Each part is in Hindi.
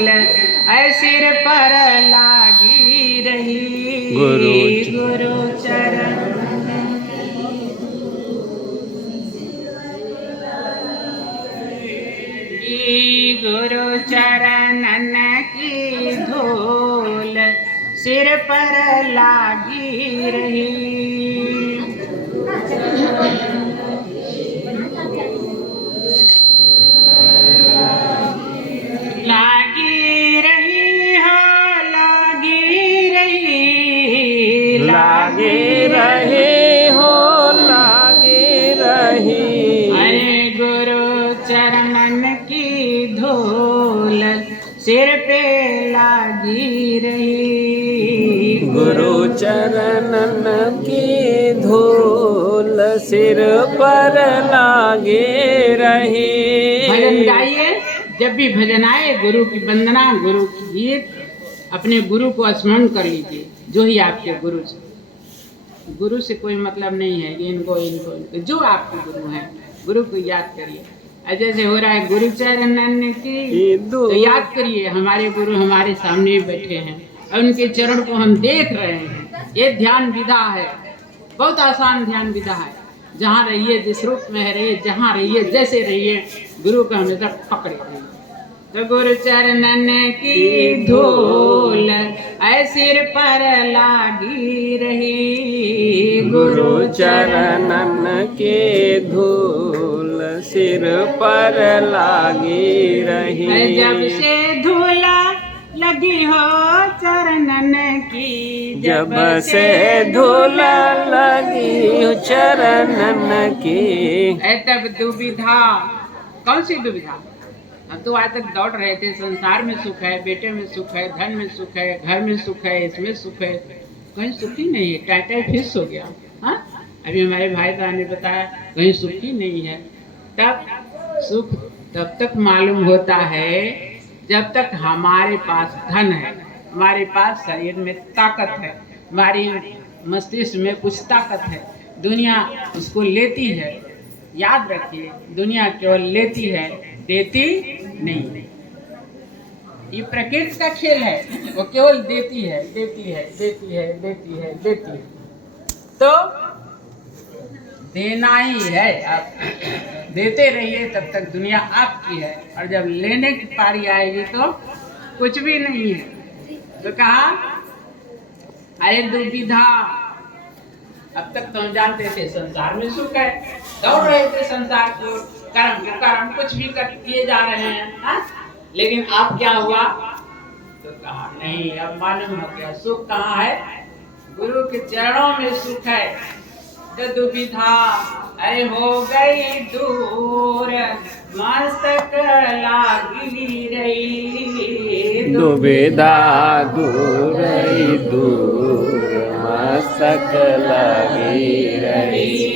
धूल सिर पर लागी रही। गुरु चरण गुरु चरणन की धूल सिर पर लागी रही। लागी रही हो लागी रही, लागी रही हो लागी रही। अरे गुरु चरणन की धूल सिर पे लागी रही। गुरु चरणन की धूल सिर पर लागे रही। भजन गाइए, जब भी भजन आए गुरु की वंदना, गुरु की गीत, अपने गुरु को स्मरण कर लीजिए, जो ही आपके गुरु से। गुरु से कोई मतलब नहीं है इनको इनको इनको, जो आपके गुरु हैं गुरु को याद करिए। जैसे हो रहा है गुरु चरणन की, तो याद करिए हमारे गुरु हमारे सामने बैठे हैं और उनके चरण को हम देख रहे हैं। ये ध्यान विधा है, बहुत आसान ध्यान विधा है। जहाँ रहिए जिस रूप में रहिए, जहाँ रहिए जैसे रहिए, गुरु का हमेशा पकड़े रहिए। तो गुरु चरणन की धूल सिर पर लागी रही। गुरु चरणन के धूल सिर पर लागी रही। जब से धूला लगी हो चरणन की, जब से धूल लगी हो चरणन की। तब दुविधा, कौन सी दुविधा? हम तो आज तक दौड़ रहे थे, संसार में सुख है, बेटे में सुख है, धन में सुख है, घर में सुख है, इसमें सुख है, कहीं सुख ही नहीं है। टाइटाई फिक्स हो गया। हाँ, अभी हमारे भाई साहब ने बताया कहीं सुख ही नहीं है। तब सुख तब तक मालूम होता है जब तक हमारे पास धन है, हमारे पास शरीर में ताकत है, हमारी मस्तिष्क में कुछ ताकत है। दुनिया उसको लेती है। याद रखिए, दुनिया केवल लेती है, देती नहीं। ये प्रकृति का खेल है, वो केवल देती है, देती है, देती है, देती है, देती है। तो देना ही है। आप देते रहिए तब तक दुनिया आपकी है, और जब लेने की पारी आएगी तो कुछ भी नहीं है। तो कहा अरे दुविधा, अब तक तो हम जानते थे संसार में सुख है, दौड़ रहे थे संसार को, कर्म कुछ भी कर किए जा रहे हैं। हा? लेकिन अब क्या हुआ? तो कहा नहीं, अब मालूम हो गया सुख कहाँ है। गुरु के चरणों में सुख है। जो दुविधा अरे हो गई दूर, मस्तक लागी रही। दुविधा दूर मस्तक लागी रही।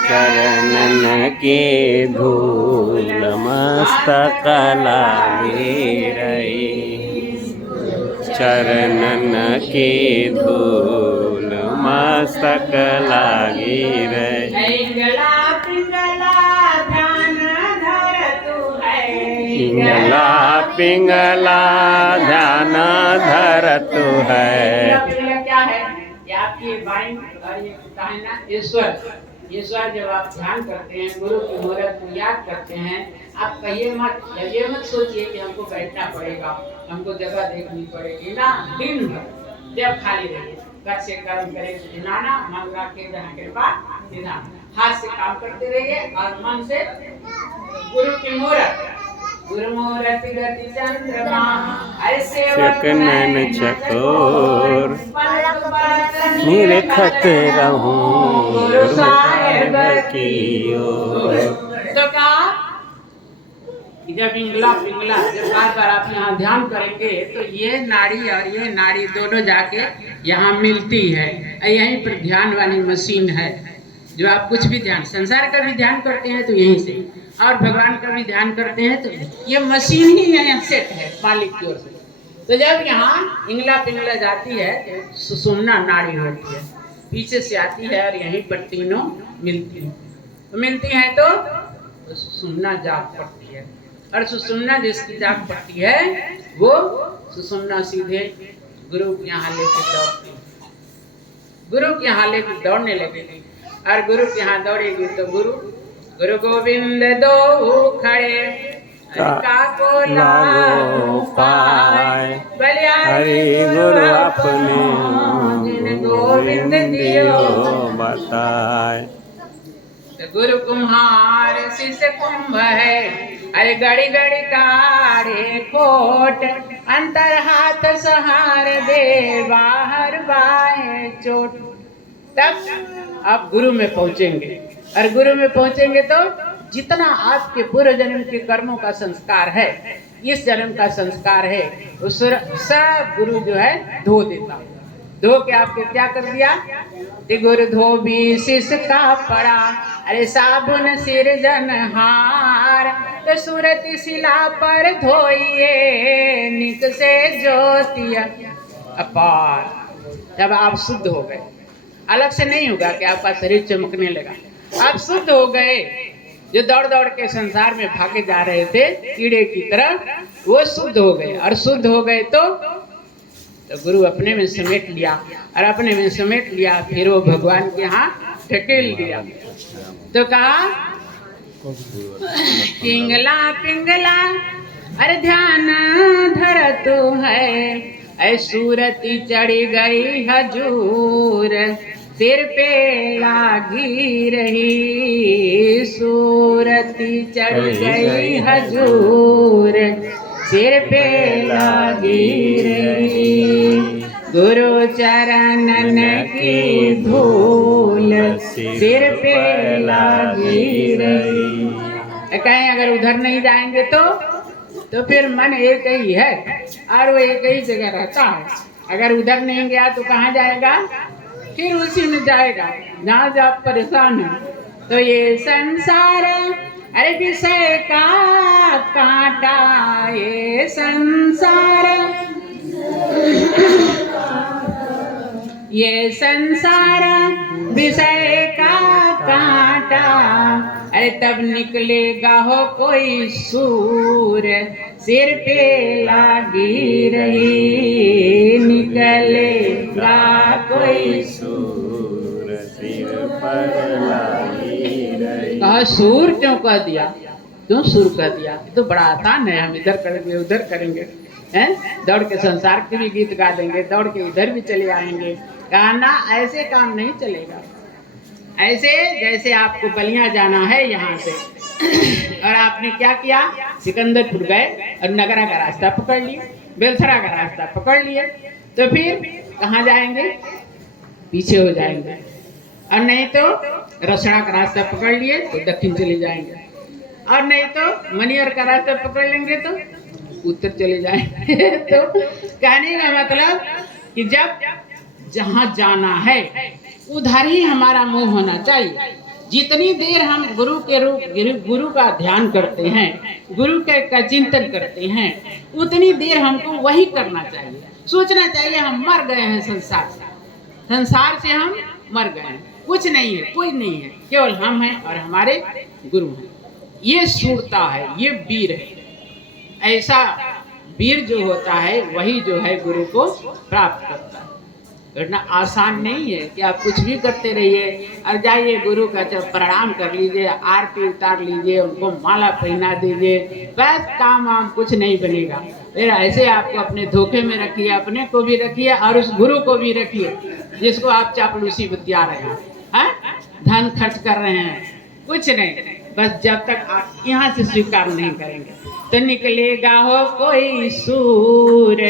चरणन के धूल मस्तक लागी रही। चरणन के धूल मस्तक लागी रही। पिंगला पिंगला ध्यान धर तू है। पिंगला पिंगला ध्यान धर तू है। क्या है? ये आपकी वाणी और ये है ना ईश्वर जब आप ध्यान करते हैं, गुरु की मूर्त को याद करते हैं, आप कहिए मत, ये मत सोचिए कि हमको बैठना पड़ेगा, हमको जगह देखनी पड़ेगी ना। दिन भर जब खाली रहिए, कर से कर्म करे निधाना, मन रखे जहाँ कृपा निधान। हाथ से काम करते रहिए और मन से गुरु की मूर्त, गुरु मूर्त गति चंद्रमा, ऐसे नैन चकोर निरखत रहूं गुरु साहिब की ओर। तो कहा जब पिंगला जब बार बार आप यहाँ ध्यान करेंगे तो ये नाड़ी और ये नाड़ी दोनों जाके यहाँ मिलती है। यहीं पर ध्यान वाली मशीन है। जो आप कुछ भी ध्यान, संसार का भी ध्यान करते हैं तो यहीं से, और भगवान का भी ध्यान करते हैं तो ये मशीन ही यहाँ सेट है मालिक की ओर से। तो जब यहाँ पिंगला जाती है तो सुषुम्ना नाड़ी होती है, पीछे से आती है और यहीं पर तीनों मिलती हैं। तो मिलती हैं तो सुषुम्ना जाग पड़ती है। और सुषुम्ना जिसकी जाग पड़ती है वो सुषुम्ना सीधे गुरु के यहाँ लेके दौड़ती, गुरु के यहाँ लेके दौड़ने लगेगी। और गुरु के यहाँ दौड़ेगी तो गुरु गोविंद दो खड़े को लागो पाए, हरि गुरु अपने जिन गोविंद दियो बताए। गुरु कुम्हार शिष्य कुंभ है, अरे गड़ी गड़ी काढ़े खोट, अंतर हाथ सहार दे बाहर बाएं चोट। तब आप गुरु में पहुंचेंगे, और गुरु में पहुंचेंगे तो जितना आपके पूर्व जन्म के कर्मों का संस्कार है, इस जन्म का संस्कार है, उस सब गुरु जो है धो देता। धो के आपके क्या कर दिया? गुरु धोबी शिष्य का पड़ा, अरे साबुन सिरजन हार, तो सूरत शिला पर धोइए निक से ज्योतिया अपार। जब आप शुद्ध हो गए, अलग से नहीं होगा कि आपका शरीर चमकने लगा, आप शुद्ध हो गए। जो दौड़ दौड़ के संसार में भागे जा रहे थे कीड़े की तरह, वो शुद्ध हो गए। और शुद्ध हो गए तो गुरु अपने में समेट लिया, और अपने में समेट लिया फिर वो भगवान के यहाँ ढकेल दिया। तो कहा पिंगला पिंगला अरे ध्यान धर तू है, ऐ सूरती चढ़ी गई हजूर, सिर पे लागी रही, सूरती चढ़ गई हजूर, सिर पे लागी रही, गुरु चरणन की धूल सिर पे लागी रही। कहीं अगर उधर नहीं जाएंगे तो फिर मन एक ही है और वो एक ही जगह रहता है। अगर उधर नहीं गया तो कहाँ जाएगा? फिर उसी में जाएगा जहाँ से आप परेशान हैं। तो ये संसार अरे विषय का कांटा, ये संसार, ये संसार विषय का कांटा, अरे तब निकलेगा हो कोई सूर, सिर पे लागी रही, निकलेगा कोई सूर, सिर पर लागी रही। कहा सूर क्यों कह दिया? क्यों सूर कह दिया? तो बड़ा आसान है, हम इधर करेंगे उधर करेंगे, हैं? दौड़ के संसार के भी गीत गा देंगे, दौड़ के इधर भी चले आएंगे। कहा ना, ऐसे काम नहीं चलेगा। ऐसे जैसे आपको बलिया जाना है यहाँ से और आपने क्या किया? सिकंदरपुर गए और नगरा का रास्ता पकड़ लिए, बेलसरा का रास्ता पकड़ लिए, तो फिर कहाँ जाएंगे? पीछे हो जाएंगे। और नहीं तो रसड़ा का रास्ता पकड़ लिए तो दक्षिण चले जाएंगे, और नहीं तो मनियर का रास्ता पकड़ लेंगे तो उत्तर चले जाएंगे। तो कहने का मतलब कि जब जहाँ जाना है उधर ही हमारा मुंह होना चाहिए। जितनी देर हम गुरु के रूप गुरु का ध्यान करते हैं, गुरु का चिंतन करते हैं, उतनी देर हमको वही करना चाहिए। सोचना चाहिए हम मर गए हैं संसार से, संसार से हम मर गए हैं, कुछ नहीं है, कोई नहीं है, केवल हम हैं और हमारे गुरु हैं। ये शूरता है, ये वीर है। ऐसा वीर जो होता है वही जो है गुरु को प्राप्त करता है। वरना आसान नहीं है कि आप कुछ भी करते रहिए और जाइए गुरु का प्रणाम कर लीजिए, आरती उतार लीजिए, उनको माला पहना दीजिए, बस काम वाम कुछ नहीं बनेगा। फिर ऐसे आपको अपने धोखे में रखिए, अपने को भी रखिए और उस गुरु को भी रखिए जिसको आप चापलूसी बतिया रहे हैं, धन खर्च कर रहे हैं, कुछ नहीं। बस जब तक आप यहाँ से स्वीकार नहीं करेंगे तो निकलेगा हो कोई सूर,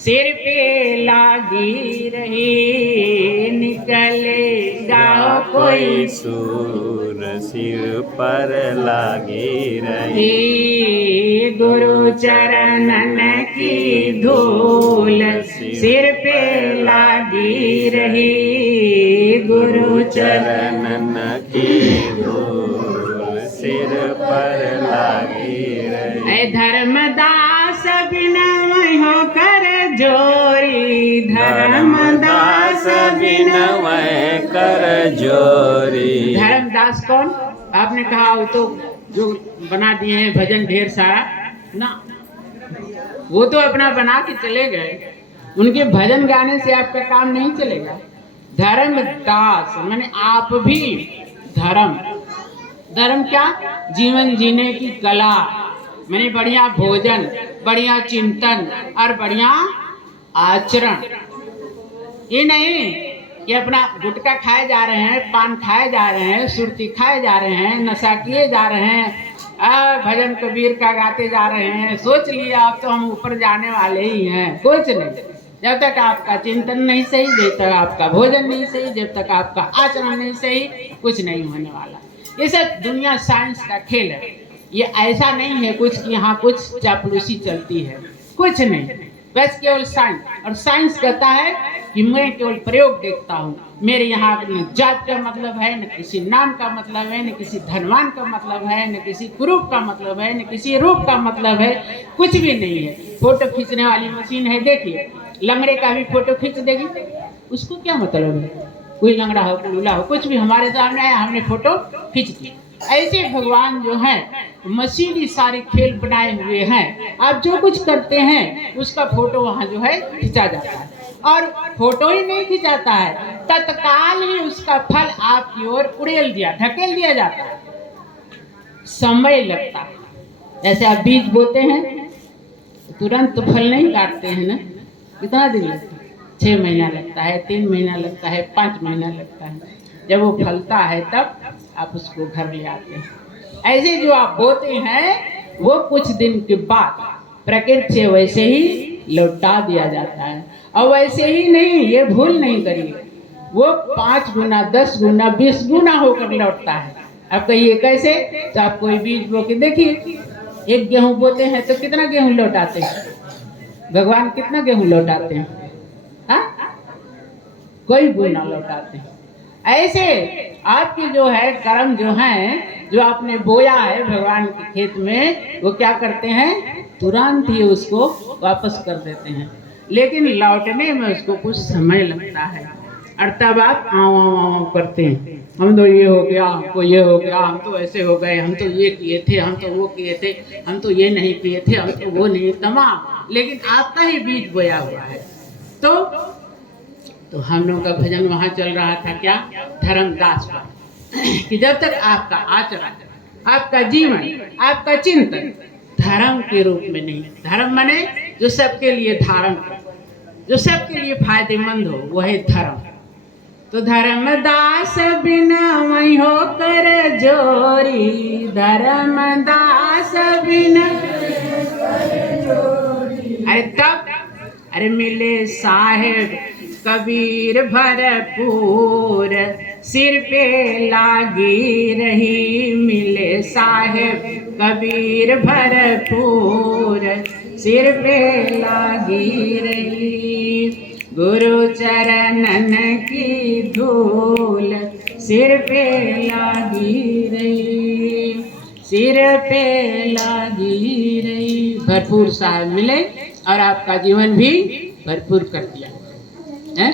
सिर पे लागी रही, निकलेगा हो कोई सूर, सिर पर लागी रही, गुरु चरणन की धूल सिर पे लागी रही, गुरु चरणन की धूल सिर पर लागी रही। धर्मदास विनय हो कर जोरी, धर्मदास विनय कर जोरी। धर्मदास कौन? आपने कहा वो तो जो बना दिए हैं भजन ढेर सारा, ना, वो तो अपना बना के चले गए। उनके भजन गाने से आपका काम नहीं चलेगा। धर्म दास माने आप भी धर्म, धर्म क्या? जीवन जीने की कला, माने बढ़िया भोजन, बढ़िया चिंतन और बढ़िया आचरण। ये नहीं कि अपना गुटखा खाए जा रहे हैं, पान खाए जा रहे हैं, सुरती खाए जा रहे हैं, नशा किए जा रहे हैं, भजन कबीर का गाते जा रहे हैं, सोच लिया अब तो हम ऊपर जाने वाले ही हैं। कुछ नहीं, जब तक आपका चिंतन नहीं सही, जब तक आपका भोजन नहीं सही, जब तक आपका आचरण नहीं सही, कुछ नहीं होने वाला। ये सब दुनिया साइंस का खेल है। ये ऐसा नहीं है कुछ कि यहाँ कुछ चापलूसी चलती है, कुछ नहीं, बस केवल साइंस। और साइंस कहता है कि मैं केवल प्रयोग देखता हूँ, मेरे यहाँ न जात का मतलब है, न किसी नाम का मतलब है, न किसी धनवान का मतलब है, न किसी कुरूप का मतलब है, न किसी रूप का मतलब है, कुछ भी नहीं है। फोटो खींचने वाली मशीन है, देखिए लंगड़े का भी फोटो खींच देगी, उसको क्या मतलब है? कोई लंगड़ा हो, कोई लूला हो, कुछ भी हमारे सामने आया, हमने फोटो खींच दी। ऐसे भगवान जो है मशीनी सारे खेल बनाए हुए हैं। आप जो कुछ करते हैं उसका फोटो वहाँ जो है खींचा जाता है, और फोटो ही नहीं खिंचाता है, तत्काल ही उसका फल आपकी ओर उड़ेल दिया, ढकेल दिया जाता है। समय लगता है, जैसे आप बीज बोते हैं तुरंत तो फल नहीं काटते हैं ना, कितना दिन लगता है? 6 महीना लगता है, 3 महीना लगता है, 5 महीना लगता है। जब वो फलता है तब आप उसको घर ले आते हैं। ऐसे जो आप बोते हैं वो कुछ दिन के बाद प्रकृति से वैसे ही लौटा दिया जाता है। और वैसे ही नहीं, ये भूल नहीं करिए, वो 5 गुना, 10 गुना, 20 गुना होकर लौटता है। अब कहिए कैसे? तो आप कोई बीज बो के देखिए, एक गेहूं बोते हैं तो कितना गेहूं लौटाते हैं? भगवान कितना गेहूं लौटाते हैं? कोई गुना लौटाते हैं। ऐसे आपकी जो है कर्म जो है, जो आपने बोया है भगवान के खेत में, वो क्या करते हैं? तुरंत ही उसको वापस कर देते हैं, लेकिन लौटने में उसको कुछ समय लगता है। और तब आप आँव करते हैं, हम तो ये हो गया, हमको ये हो गया, हम तो ऐसे हो गए, हम तो ये किए थे, हम तो वो किए थे, हम तो ये नहीं किए थे, हम तो वो नहीं, तमाम। लेकिन आपका ही बीज बोया हुआ है। तो हम लोगों का भजन वहाँ चल रहा था क्या? धर्मदास पर, कि जब तक आपका आचरण, आपका जीवन, आपका चिंतन धर्म के रूप में नहीं, धर्म माने जो सबके लिए धारण कर, जो सबके लिए फायदेमंद हो, वो है धर्म। तो धर्मदास बिना वही हो कर जोरी, धर्मदास बिना, अरे तब, अरे मिले साहेब कबीर भरपूर, सिर पे लागी रही, मिले साहेब कबीर भरपूर, सिर पे लागी रही, गुरु चरणन की धूल, सिर पे लागी रही, सिर पे लागी रही। भरपूर साहेब मिले और आपका जीवन भी भरपूर कर दिया है।